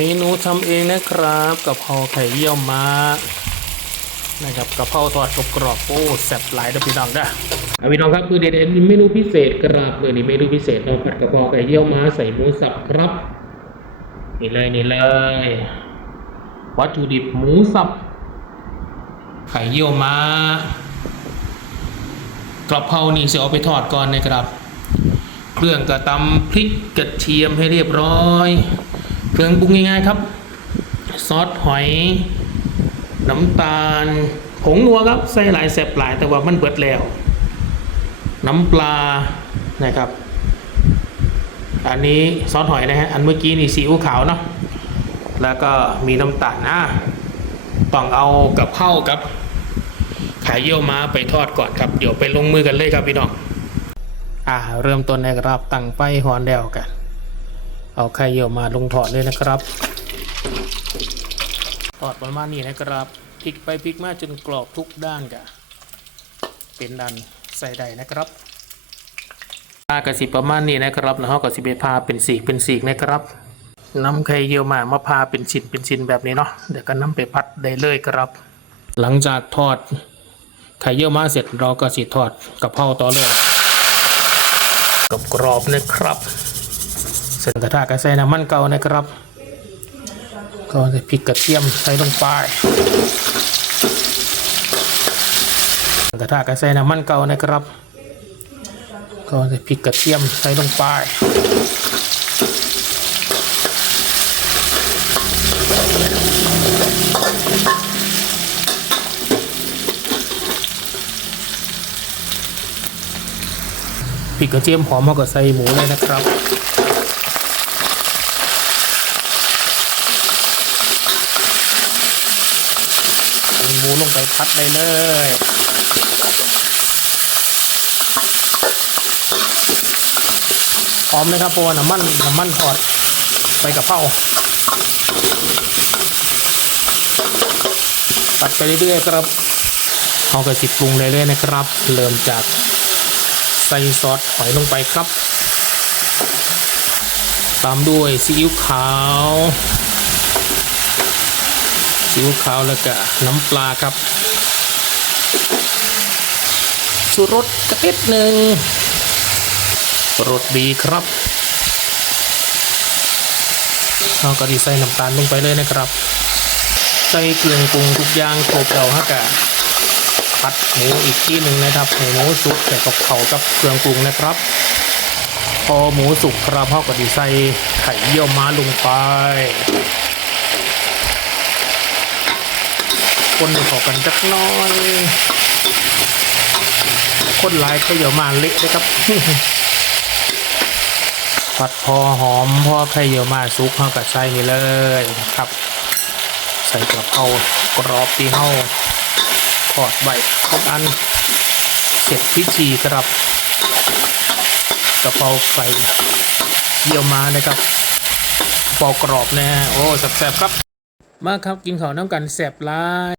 เมนูทำเองนะครับกะเพราไข่เยี่ยวม้านะครับกะเพราทอดกรอบโอ้แซ่บหลายเด้อพี่น้องเด้ออะพี่น้องครับคือเด็ดเมนูพิเศษครับเลยนี่เมนูพิเศษเราผัดกะเพราไข่เยี่ยวม้าใส่หมูสับครับนี่เลยนี่เลยวัตถุดิบหมูสับ ไข่เยี่ยวม้ากระเพรานี่เสียเอาไปทอดก่อนนะครับ เครื่องกระตำพริกกระเทียมให้เรียบร้อย เครื่องปรุงง่ายๆครับ ซอสหอย น้ำตาล ผงนัวครับใส่หลายแสบหลายแต่ว่ามันเบิดแล้ว น้ำปลานะครับ อันนี้ซอสหอยนะฮะอันเมื่อกี้นี่ซีอิ๊วขาวเนาะแล้วก็มีน้ำตาลนะต้องเอากับข้าวกับไข่เยี่ยวม้าไปทอดก่อนครับเดี๋ยวไปลงมือกันเลยครับพี่น้องอ่า เริ่มต้นนะครับตั้งไฟหอนเดวกัน เอาไข่เยี่ยวมาลงทอดเลยนะครับทอดประมาณนี้นะครับพลิกไปพลิกมาจนกรอบทุกด้านกันเป็นดันใส่ได้นะครับปลากระสิประมาณนี้นะครับแล้วเขาก็สิไปพาเป็นสีกเป็นสีกนะครับน้ำไข่เยี่ยวมามาพาเป็นชิ้นเป็นชิ้นแบบนี้เนาะเดี๋ยวก็นำไปพัดได้เลยครับ หลังจากทอดไข่เยี่ยวมาเสร็จเราก็สิทอดกะเพราต่อเลยกับกรอบนะครับ ส้นกระทะก็ใส่น้ำมันเก่านะครับ ก็ใส่พริกกระเทียมใส่ลงไปกระทะก็ใส่น้ำมันเก่านะครับ ก็ใส่พริกกระเทียมใส่ลงไปพริกกระเทียมหอมเราก็ใส่หมูเลยนะครับ เอาห มูลงไปพัดเลยเลยหอมเลยครับเพราะว่าน้ำมันน้ำมันทอดไปกับเผาตัดไปเรื่อยๆครับเอากระสิบปรุงเลยเลยๆนะครับ เริ่มจากใส่ซอสหอยลงไปครับ ตามด้วยซีอิ๊วขาว ซีอิ๊วขาวแล้วก็น้ำปลาครับชูรสกระเต็ดหนึ่งรสดีครับเราก็ดีใส่น้ำตาลลงไปเลยนะครับ ใส่เครื่องปรุงทุกอย่างครบเราฮะกะผัดหมูอีกที่หนึ่งนะครับหมูสุกแต่กับเขากับเครื่องปรุงนะครับ พอหมูสุกครับเราก็ดีใส่ไข่เยี่ยวม้าลงไป คนให้เข้ากันจักน้อย คนหลายเขาเยอะมาเละเลยครับผัดพอหอมพอไข่เยอะมาซุกเข้ากับใส่นี่เลยนะครับ ใส่กระเพรากรอบที่เฮาทอดใบครบอันเสร็จพิธีครับกระเพราไก่เยี่ยวมานะครับกระเพรากรอบแน่โอ้แซ่บๆครับ มาครับกินข้าวน้ำกันแซ่บลาย